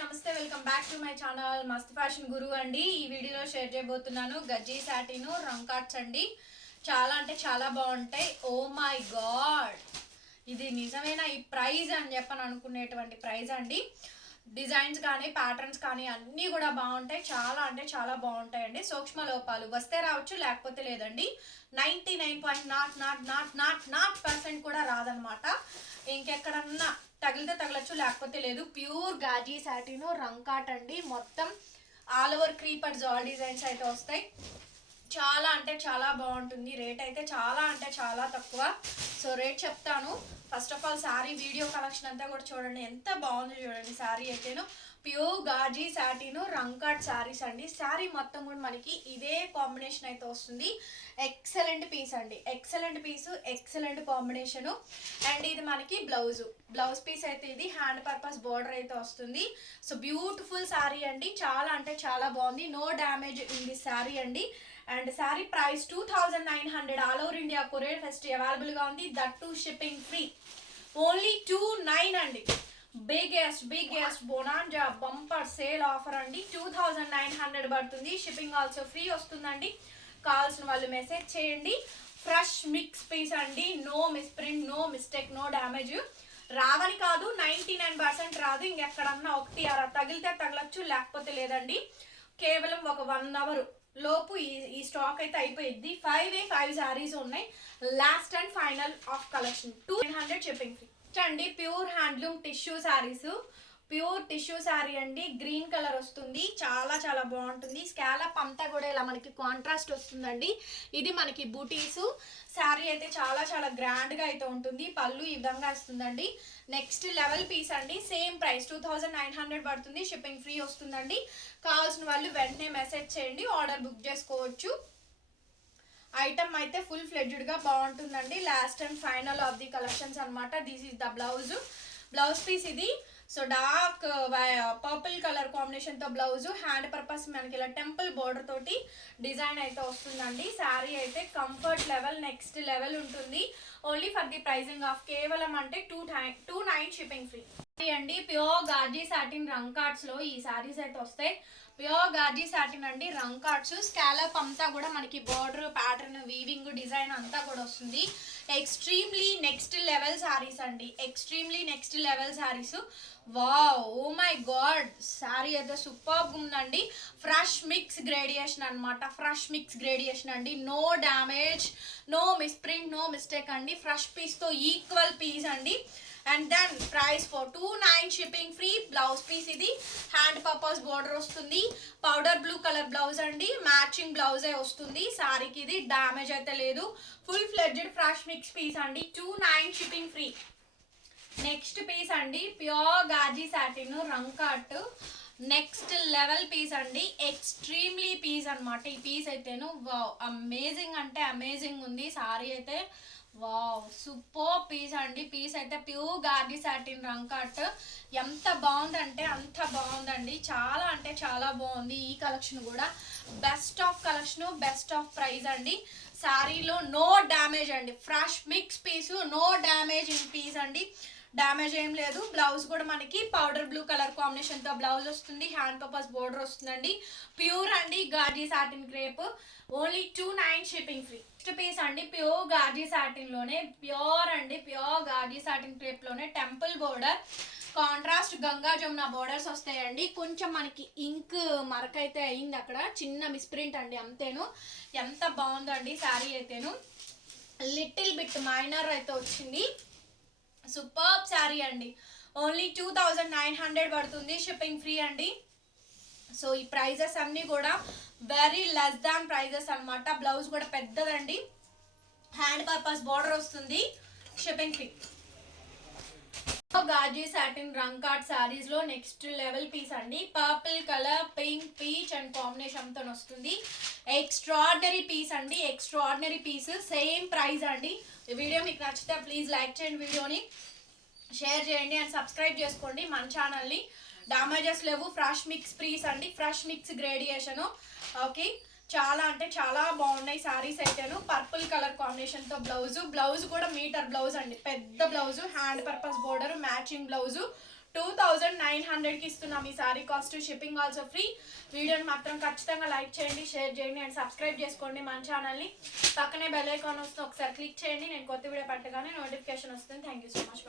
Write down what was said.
నమస్తే welcome back to my channel మస్త్ fashion గురు అండి. ఈ వీడియోలో షేర్ చేయబోతున్నాను గజ్జీ సాటిన్ రంకాట్స్ అండి. చాలా అంటే చాలా బాగుంటాయి. ఓ మై గాడ్, ఇది నిజమేనా ఈ ప్రైజ్ అని చెప్పని అనుకునేటువంటి ప్రైజ్ అండి. డిజైన్స్ కానీ ప్యాటర్న్స్ కానీ అన్నీ కూడా బాగుంటాయి. చాలా అంటే చాలా బాగుంటాయండి. సూక్ష్మ లోపాలు వస్తే రావచ్చు, లేకపోతే లేదండి. 99.000% కూడా రాదనమాట. ఇంకెక్కడన్నా తగిలితే తగలచ్చు, లేకపోతే లేదు. ప్యూర్ గాజీ సాటిన్ రంకాట్ అండి. మొత్తం ఆల్ ఓవర్ క్రీపర్ జాల్ డిజైన్స్ అయితే వస్తాయి. చాలా అంటే చాలా బాగుంటుంది. రేట్ అయితే చాలా అంటే చాలా తక్కువ. సో రేట్ చెప్తాను. First of all sari video collection అంతా కూడా చూడండి, ఎంత బాగుంది చూడండి. శారీ అయితేను ప్యూర్ గాజీ సాటిన్ రంకాట్ శారీస్ అండి. శారీ మొత్తం కూడా మనకి ఇదే కాంబినేషన్ అయితే వస్తుంది. ఎక్సలెంట్ పీస్ అండి, excellent piece, excellent combination. And ఇది మనకి బ్లౌజ్ పీస్ అయితే ఇది హ్యాండ్ పర్పస్ బోర్డర్ అయితే వస్తుంది. సో బ్యూటిఫుల్ శారీ అండి. చాలా అంటే చాలా బాగుంది. No damage in this sari అండి. And sari price 2900. All over India courier festive అవైలబుల్గా ఉంది. That too shipping free. Only 29 అండి. Biggest bonanza bumper sale offer అండి. 2900 పడుతుంది. షిప్పింగ్ ఆల్సో ఫ్రీ వస్తుందండి. కావాల్సిన వాళ్ళు మెసేజ్ చేయండి. ఫ్రెష్ మిక్స్ పీస్ అండి. No misprint, no mistake, no damage. రావని కాదు, 99% రాదు. ఇంకెక్కడన్నా ఒకటి అలా తగిలితే తగలచ్చు, లేకపోతే లేదండి. కేవలం ఒక 1 అవర్ లోపు ఈ స్టాక్ అయితే అయిపోయింది. 5 శారీస్ ఉన్నాయి. Last and final of collection 200 shipping free అండి. Pure handloom tissue saris, pure tissue sari అండి. గ్రీన్ కలర్ వస్తుంది. చాలా చాలా బాగుంటుంది. స్కాలప్ అంతా కూడా ఇలా మనకి కాంట్రాస్ట్ వస్తుందండి. ఇది మనకి బూటీస్. శారీ అయితే చాలా చాలా గ్రాండ్గా అయితే ఉంటుంది. పళ్ళు ఈ విధంగా వస్తుందండి. నెక్స్ట్ లెవెల్ పీస్ అండి. సేమ్ ప్రైస్ 2900 పడుతుంది. షిప్పింగ్ ఫ్రీ వస్తుందండి. కావాల్సిన వాళ్ళు వెంటనే మెసేజ్ చేయండి, ఆర్డర్ బుక్ చేసుకోవచ్చు. ఐటమ్ అయితే ఫుల్ ఫ్లెడ్జ్డ్గా బాగుంటుందండి. Last and final of the collections అనమాట. This is the blouse piece ఇది. సో డార్క్ పర్పుల్ కలర్ కాంబినేషన్తో బ్లౌజ్, హ్యాండ్ పర్పస్ మనకి ఇలా టెంపుల్ బోర్డర్ తోటి డిజైన్ అయితే వస్తుందండి. శారీ అయితే కంఫర్ట్ లెవెల్ నెక్స్ట్ లెవెల్ ఉంటుంది. Only for the pricing of కేవలం అంటే 29 షిప్పింగ్ ఫ్రీ అండి. ప్యూర్ గాజీ సాటిన్ రంకాట్స్ లో ఈ శారీస్ అయితే వస్తాయి. ప్యూర్ గాజీ సాటిన్ అండి, రంకాట్స్. స్కాలప్ అంతా కూడా మనకి బోర్డర్ ప్యాటర్న్ వీవింగ్ డిజైన్ అంతా కూడా వస్తుంది. ఎక్స్ట్రీమ్లీ నెక్స్ట్ లెవెల్ శారీస్ అండి. Extremely next level saris. Wow, oh my God, sari అయితే సూపర్గా ఉందండి. ఫ్రెష్ మిక్స్ గ్రేడియేషన్ అనమాట. ఫ్రెష్ మిక్స్ గ్రేడియేషన్ అండి. No damage, no misprint, no mistake అండి. ఫ్రెష్ పీస్తో ఈక్వల్ పీస్ అండి. And then price for 29 shipping free. Blouse piece ఇది హ్యాండ్ పర్పస్ బోర్డర్ వస్తుంది. పౌడర్ బ్లూ కలర్ బ్లౌజ్ అండి. మ్యాచింగ్ బ్లౌజే వస్తుంది శారీకి. ఇది డ్యామేజ్ అయితే లేదు. Full fledged fresh mix piece అండి. 29 షిప్పింగ్ ఫ్రీ. నెక్స్ట్ పీస్ అండి, pure Ghazi satin Rangkat. Next level piece అండి. ఎక్స్ట్రీమ్లీ పీస్ అనమాట. ఈ పీస్ అయితేను వావ్, అమేజింగ్ అంటే అమేజింగ్ ఉంది. సారీ అయితే వావ్, సూపర్ పీస్ అండి. పీస్ అయితే ప్యూర్ గాజీ సాటిన్ రంకాట్. ఎంత బాగుందంటే అంత బాగుందండి. చాలా అంటే చాలా బాగుంది. ఈ కలెక్షన్ కూడా best of collection, best of price అండి. శారీలో నో డ్యామేజ్ అండి. Fresh mix piece, no damage in piece అండి. డ్యామేజ్ ఏం లేదు. బ్లౌజ్ కూడా మనకి పౌడర్ బ్లూ కలర్ కాంబినేషన్తో బ్లౌజ్ వస్తుంది. హ్యాండ్ పర్పస్ బోర్డర్ వస్తుందండి. ప్యూర్ అండి గాజీ satin crepe. Only 29 shipping free. Next piece అండి, ప్యూర్ గాజీ సాటిన్ లోనే ప్యూర్ అండి, ప్యూర్ గాజీ సాటిన్ క్రేప్ లోనే temple border contrast Ganga Jamuna borders వస్తాయండి. కొంచెం మనకి ఇంక్ మరక అయితే అయింది అక్కడ, చిన్న మిస్ప్రింట్ అండి, అంతేను. ఎంత బాగుందండి శారీ అయితేను. లిటిల్ బిట్ మైనర్ అయితే వచ్చింది. సూపర్ శారీ అండి. ఓన్లీ 2900 పడుతుంది. షిప్పింగ్ ఫ్రీ అండి. సో ఈ ప్రైజెస్ అన్నీ కూడా వెరీ లెస్ దాన్ ప్రైజెస్ అనమాట. బ్లౌజ్ కూడా పెద్దదండి. హ్యాండ్ పర్పస్ బోర్డర్ వస్తుంది. Shipping free. Gaji satin Rangkat saris లో నెక్స్ట్ లెవెల్ పీస్ అండి. Purple colour, pink, peach and combination తో వస్తుంది. ఎక్స్ట్రాడినరీ పీస్ అండి, ఎక్స్ట్రాడినరీ పీస్. సేమ్ ప్రైస్ అండి. ఈ వీడియో మీకు నచ్చితే ప్లీజ్ లైక్ చేయండి, వీడియోని షేర్ చేయండి అండ్ సబ్స్క్రైబ్ చేసుకోండి మన ఛానల్ని. డామేజెస్ లేవు. ఫ్రెష్ మిక్స్ పీస్ అండి, ఫ్రెష్ మిక్స్ గ్రేడియేషను. ఓకే, చాలా అంటే చాలా బాగున్నాయి సారీస్ అయితేను. పర్పుల్ కలర్ కాంబినేషన్తో బ్లౌజ్ కూడా మీటర్ బ్లౌజ్ అండి, పెద్ద blouse, hand purpose border, matching blouse. 2900కి ఇస్తున్నాం ఈ sari cost. Shipping also free. వీడియోని మాత్రం ఖచ్చితంగా లైక్ చేయండి, షేర్ చేయండి అండ్ సబ్స్క్రైబ్ చేసుకోండి మన ఛానల్ని. పక్కనే బెల్ ఐకాన్ వస్తుంది, ఒకసారి క్లిక్ చేయండి. నేను కొత్త వీడియో పెట్టగానే నోటిఫికేషన్ వస్తుంది. Thank you so much.